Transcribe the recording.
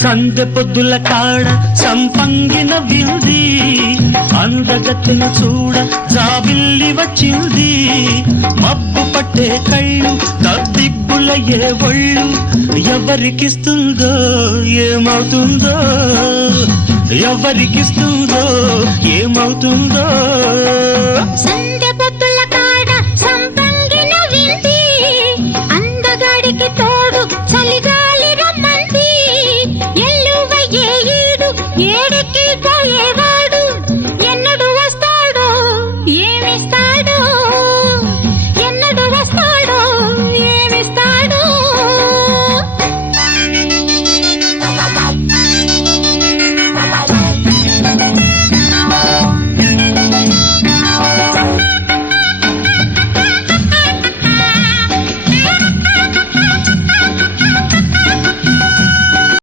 సందె పొద్దుల కాడ సంపంగిన వింది అందగత్తెను చూడ జాబిల్లి వచ్చింది మబ్బు పట్టే కళ్ళు తద్దిబ్బులయ్యే ఒళ్ళు ఎవరికిస్తుందో ఏమవుతుందో ఎవరికిస్తుందో ఏమవుతుందో సందె